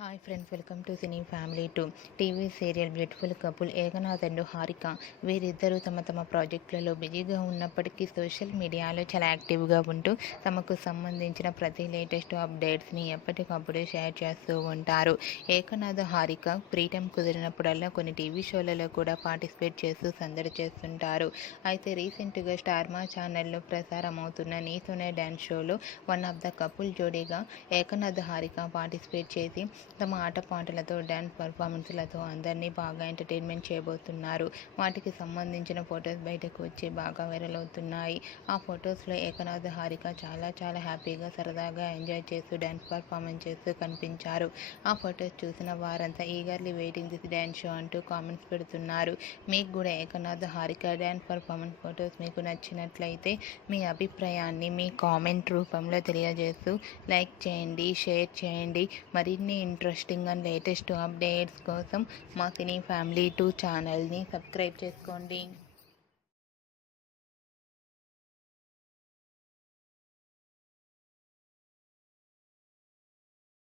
Hi friends, welcome to cine family 2. TV serial beautiful couple Eknath and Harika వీరిద్దరూ తమ ప్రాజెక్టులలో బిజీగా ఉన్నప్పటికీ సోషల్ మీడియాలో చాలా యాక్టివ్గా ఉంటూ తమకు సంబంధించిన ప్రతి లేటెస్ట్ అప్డేట్స్ని ఎప్పటికప్పుడు షేర్ చేస్తూ ఉంటారు. ఏకనాథ్ హారిక ఫ్రీ టైం కుదిరినప్పుడల్లా కొన్ని టీవీ షోలలో కూడా పార్టిసిపేట్ చేస్తూ సందడి చేస్తుంటారు. అయితే రీసెంట్గా స్టార్ మా ఛానల్లో ప్రసారం అవుతున్న నీతోనే డ్యాన్స్ షోలో వన్ ఆఫ్ ద కపుల్ జోడీగా ఏకనాథ్ హారిక పార్టిసిపేట్ చేసి తమ ఆటపాటలతో డ్యాన్స్ పర్ఫార్మెన్స్లతో అందరినీ బాగా ఎంటర్టైన్మెంట్ చేయబోతున్నారు. వాటికి సంబంధించిన ఫొటోస్ బయటకు వచ్చి బాగా వైరల్ అవుతున్నాయి. ఆ ఫొటోస్లో ఏకనాథ్ హారిక చాలా హ్యాపీగా సరదాగా ఎంజాయ్ చేస్తూ డ్యాన్స్ పర్ఫార్మెన్స్ చేస్తూ కనిపించారు. ఆ ఫొటోస్ చూసిన వారంతా eagerly waiting this dance show అంటూ కామెంట్స్ పెడుతున్నారు. మీకు కూడా Eknath Harika dance performance photos మీకు నచ్చినట్లయితే మీ అభిప్రాయాన్ని మీ కామెంట్ రూపంలో తెలియజేస్తూ లైక్ చేయండి, షేర్ చేయండి. మరిన్ని ఇంట్రెస్టింగ్ అండ్ లేటెస్ట్ అప్డేట్స్ కోసం మా సినీ ఫ్యామిలీ 2 ఛానల్ని సబ్స్క్రైబ్ చేసుకోండి.